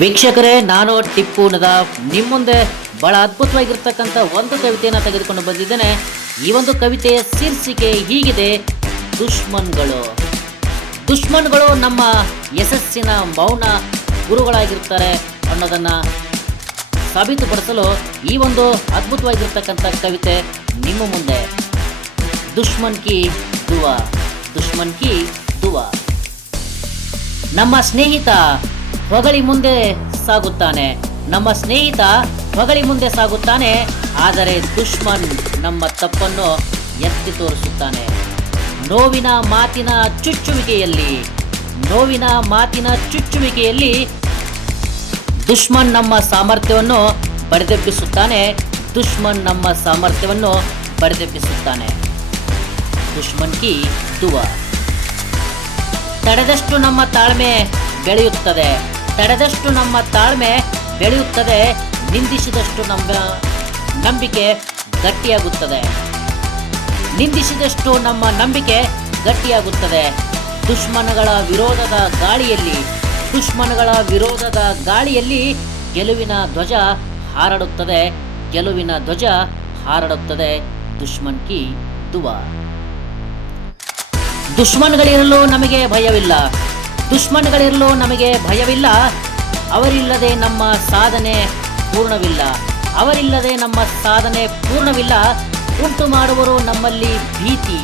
ವೀಕ್ಷಕರೇ, ನಾನು ಟಿಪ್ಪು ನದಾಫ್ ನಿಮ್ಮ ಮುಂದೆ ಬಹಳ ಅದ್ಭುತವಾಗಿರ್ತಕ್ಕಂಥ ಒಂದು ಕವಿತೆಯನ್ನು ತೆಗೆದುಕೊಂಡು ಬಂದಿದ್ದೇನೆ. ಈ ಒಂದು ಕವಿತೆಯ ಶೀರ್ಷಿಕೆ ಹೀಗಿದೆ: ದುಶ್ಮನ್ಗಳು. ದುಶ್ಮನ್ಗಳು ನಮ್ಮ ಯಶಸ್ಸಿನ ಮೌನ ಗುರುಗಳಾಗಿರ್ತಾರೆ ಅನ್ನೋದನ್ನು ಸಾಬೀತುಪಡಿಸಲು ಈ ಒಂದು ಅದ್ಭುತವಾಗಿರ್ತಕ್ಕಂಥ ಕವಿತೆ ನಿಮ್ಮ ಮುಂದೆ. ದುಶ್ಮನ್ ಕಿ ದುವಾ, ದುಶ್ಮನ್ ಕಿ ದುವಾ. ನಮ್ಮ ಸ್ನೇಹಿತ ಹೊಗಳಿ ಮುಂದೆ ಸಾಗುತ್ತಾನೆ, ನಮ್ಮ ಸ್ನೇಹಿತ ಹೊಗಳಿ ಮುಂದೆ ಸಾಗುತ್ತಾನೆ, ಆದರೆ ದುಶ್ಮನ್ ನಮ್ಮ ತಪ್ಪನ್ನು ಎತ್ತಿ ತೋರಿಸುತ್ತಾನೆ. ನೋವಿನ ಮಾತಿನ ಚುಚ್ಚುವಿಕೆಯಲ್ಲಿ, ನೋವಿನ ಮಾತಿನ ಚುಚ್ಚುವಿಕೆಯಲ್ಲಿ ದುಶ್ಮನ್ ನಮ್ಮ ಸಾಮರ್ಥ್ಯವನ್ನು ಬಡಿದೆಬ್ಬಿಸುತ್ತಾನೆ, ದುಶ್ಮನ್ ನಮ್ಮ ಸಾಮರ್ಥ್ಯವನ್ನು ಬಡಿದೆಬ್ಬಿಸುತ್ತಾನೆ. ದುಶ್ಮನ್ ಕಿ ದುವಾ. ತಡೆದಷ್ಟು ನಮ್ಮ ತಾಳ್ಮೆ ಬೆಳೆಯುತ್ತದೆ, ತಡೆದಷ್ಟು ನಮ್ಮ ತಾಳ್ಮೆ ಬೆಳೆಯುತ್ತದೆ, ನಿಂದಿಸಿದಷ್ಟು ನಮ್ಮ ನಂಬಿಕೆ ಗಟ್ಟಿಯಾಗುತ್ತದೆ, ನಿಂದಿಸಿದಷ್ಟು ನಮ್ಮ ನಂಬಿಕೆ ಗಟ್ಟಿಯಾಗುತ್ತದೆ. ದುಶ್ಮನಗಳ ವಿರೋಧದ ಗಾಳಿಯಲ್ಲಿ, ದುಶ್ಮನಗಳ ವಿರೋಧದ ಗಾಳಿಯಲ್ಲಿ ಗೆಲುವಿನ ಧ್ವಜ ಹಾರಾಡುತ್ತದೆ, ಗೆಲುವಿನ ಧ್ವಜ ಹಾರಾಡುತ್ತದೆ. ದುಶ್ಮನ್ ಕಿ ದುವಾ. ದುಶ್ಮನ್ಗಳಿರಲು ನಮಗೆ ಭಯವಿಲ್ಲ, ದುಶ್ಮನ್ಗಳಿರಲು ನಮಗೆ ಭಯವಿಲ್ಲ, ಅವರಿಲ್ಲದೆ ನಮ್ಮ ಸಾಧನೆ ಪೂರ್ಣವಿಲ್ಲ, ಅವರಿಲ್ಲದೆ ನಮ್ಮ ಸಾಧನೆ ಪೂರ್ಣವಿಲ್ಲ. ಉಂಟು ಮಾಡುವರು ನಮ್ಮಲ್ಲಿ ಭೀತಿ,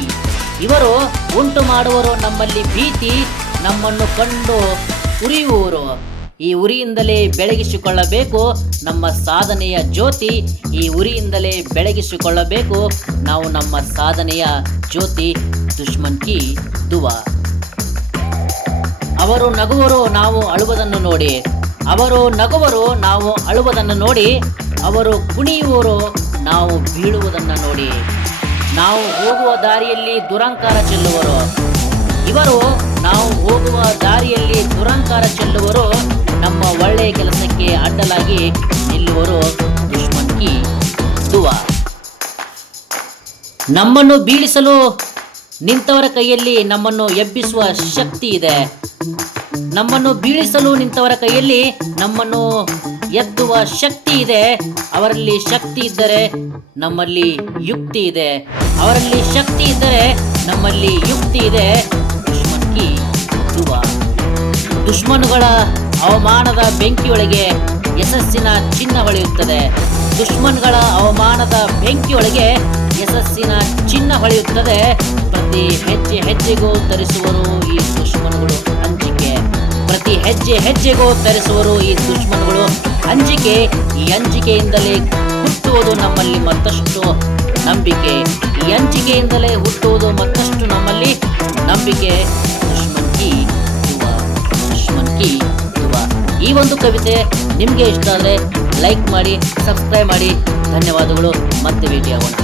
ಇವರು ಉಂಟು ಮಾಡುವರು ನಮ್ಮಲ್ಲಿ ಭೀತಿ, ನಮ್ಮನ್ನು ಕಂಡು ಉರಿಯುವವರು. ಈ ಉರಿಯಿಂದಲೇ ಬೆಳಗಿಸಿಕೊಳ್ಳಬೇಕು ನಮ್ಮ ಸಾಧನೆಯ ಜ್ಯೋತಿ, ಈ ಉರಿಯಿಂದಲೇ ಬೆಳಗಿಸಿಕೊಳ್ಳಬೇಕು ನಾವು ನಮ್ಮ ಸಾಧನೆಯ ಜ್ಯೋತಿ. ದುಶ್ಮನ್ ಕಿ ದುವಾ. ಅವರು ನಗುವರು ನಾವು ಅಳುವುದನ್ನು ನೋಡಿ, ಅವರು ನಗುವರು ನಾವು ಅಳುವುದನ್ನು ನೋಡಿ, ಅವರು ಕುಣಿಯುವರು ನಾವು ಬೀಳುವುದನ್ನು ನೋಡಿ. ನಾವು ಹೋಗುವ ದಾರಿಯಲ್ಲಿ ದುರಂಕಾರ ಚೆಲ್ಲುವರು, ಇವರು ನಾವು ಹೋಗುವ ದಾರಿಯಲ್ಲಿ ದುರಂಕಾರ ಚೆಲ್ಲುವರು, ನಮ್ಮ ಒಳ್ಳೆಯ ಕೆಲಸಕ್ಕೆ ಅಡ್ಡಲಾಗಿ ನಿಲ್ಲುವರು. ದುಶ್ಮನ್ ಕಿ ದುವಾ. ನಮ್ಮನ್ನು ಬೀಳಿಸಲು ನಿಂತವರ ಕೈಯಲ್ಲಿ ನಮ್ಮನ್ನು ಎಬ್ಬಿಸುವ ಶಕ್ತಿ ಇದೆ, ನಮ್ಮನ್ನು ಬೀಳಿಸಲು ನಿಂತವರ ಕೈಯಲ್ಲಿ ನಮ್ಮನ್ನು ಎತ್ತುವ ಶಕ್ತಿ ಇದೆ. ಅವರಲ್ಲಿ ಶಕ್ತಿ ಇದ್ದರೆ ನಮ್ಮಲ್ಲಿ ಯುಕ್ತಿ ಇದೆ, ಅವರಲ್ಲಿ ಶಕ್ತಿ ಇದ್ದರೆ ನಮ್ಮಲ್ಲಿ ಯುಕ್ತಿ ಇದೆ. ದುಶ್ಮನ್ ಕಿ ದುವಾ. ದುಶ್ಮನುಗಳ ಅವಮಾನದ ಬೆಂಕಿಯೊಳಗೆ ಯಶಸ್ಸಿನ ಚಿನ್ನ ಹೊಳೆಯುತ್ತದೆ, ದುಶ್ಮನ್ಗಳ ಅವಮಾನದ ಬೆಂಕಿಯೊಳಗೆ ಯಶಸ್ಸಿನ ಚಿನ್ನ ಹೊಳೆಯುತ್ತದೆ. ಪ್ರತಿ ಹೆಜ್ಜೆ ಹೆಜ್ಜೆಗೂ ತರಿಸುವರು ಈ ದುಶ್ಮನ್ಗಳು ಅಂಜಿಕೆ, ಪ್ರತಿ ಹೆಜ್ಜೆ ಹೆಜ್ಜೆಗೂ ತರಿಸುವರು ಈ ದುಶ್ಮನ್ಗಳು ಅಂಜಿಕೆ. ಈ ಅಂಜಿಕೆಯಿಂದಲೇ ಹುಟ್ಟುವುದು ನಮ್ಮಲ್ಲಿ ಮತ್ತಷ್ಟು ನಂಬಿಕೆ, ಈ ಅಂಜಿಕೆಯಿಂದಲೇ ಹುಟ್ಟುವುದು ಮತ್ತಷ್ಟು ನಮ್ಮಲ್ಲಿ ನಂಬಿಕೆ. ದುಶ್ಮನ್ ಕಿ ದುವಾ, ದುಶ್ಮನ್ ಕಿ ದುವಾ. ಈ ಒಂದು ಕವಿತೆ ನಿಮಗೆ ಇಷ್ಟ ಆದರೆ ಲೈಕ್ ಮಾಡಿ, ಸಬ್ಸ್ಕ್ರೈಬ್ ಮಾಡಿ. ಧನ್ಯವಾದಗಳು. ಮತ್ತೆ ಭೇಟಿಯಾಗೋಣ.